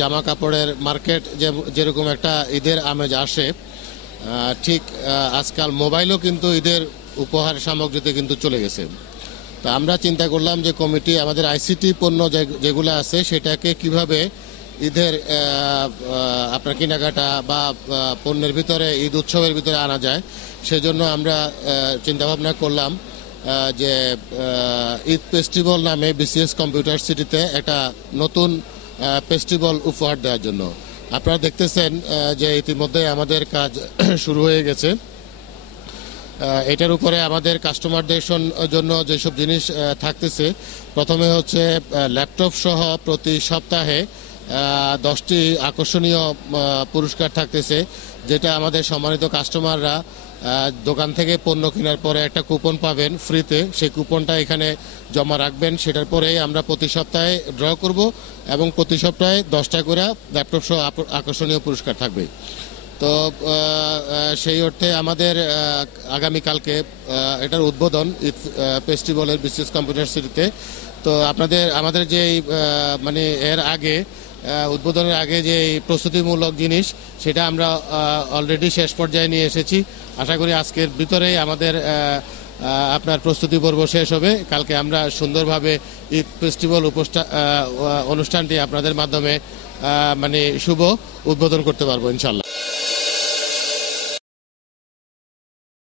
জামা কাপড়ের মার্কেট যেরকম একটা ঈদের আমেজ আসে, ঠিক আজকাল মোবাইলও কিন্তু ঈদের উপহার সামগ্রীতে কিন্তু চলে গেছে। তো আমরা চিন্তা করলাম যে কমিটি আমাদের আইসিটি পণ্য যেগুলো আছে সেটাকে কিভাবে ঈদের আপনার কেনাকাটা বা পণ্যের ভিতরে ঈদ উৎসবের ভিতরে আনা যায়, সেজন্য আমরা চিন্তাভাবনা করলাম যে ঈদ ফেস্টিভ্যাল নামে বিসিএস কম্পিউটার সিটিতে একটা নতুন ফেস্টিভ্যাল উপহার দেওয়ার জন্য। আপনারা দেখতেছেন যে ইতিমধ্যে আমাদের কাজ শুরু হয়ে গেছে। এটার উপরে আমাদের কাস্টমারদের জন্য যেসব জিনিস থাকতেছে, প্রথমে হচ্ছে ল্যাপটপ সহ প্রতি সপ্তাহে 10টি আকর্ষণীয় পুরস্কার থাকতেছে, যেটা আমাদের সম্মানিত কাস্টমাররা দোকান থেকে পণ্য কেনার পরে একটা কুপন পাবেন ফ্রিতে। সেই কুপনটা এখানে জমা রাখবেন, সেটার পরেই আমরা প্রতি সপ্তাহে ড্র করব এবং প্রতি সপ্তাহে 10টা করে ল্যাপটপ সহ আকর্ষণীয় পুরস্কার থাকবে। তো সেই অর্থে আমাদের আগামীকালকে এটার উদ্বোধন ঈদ ফেস্টিভ্যালের বিসিএস কম্পিউটার সিটিতে। তো আমাদের যে মানে এর আগে উদ্বোধনের আগে যে প্রস্তুতিমূলক জিনিস, সেটা আমরা অলরেডি শেষ পর্যায়ে নিয়ে এসেছি। আশা করি আজকের ভিতরেই আমাদের আপনার প্রস্তুতি পর্ব শেষ হবে। কালকে আমরা সুন্দরভাবে ঈদ ফেস্টিভ্যাল অনুষ্ঠানটি আপনাদের মাধ্যমে মানে শুভ উদ্বোধন করতে পারবো ইনশাল্লাহ।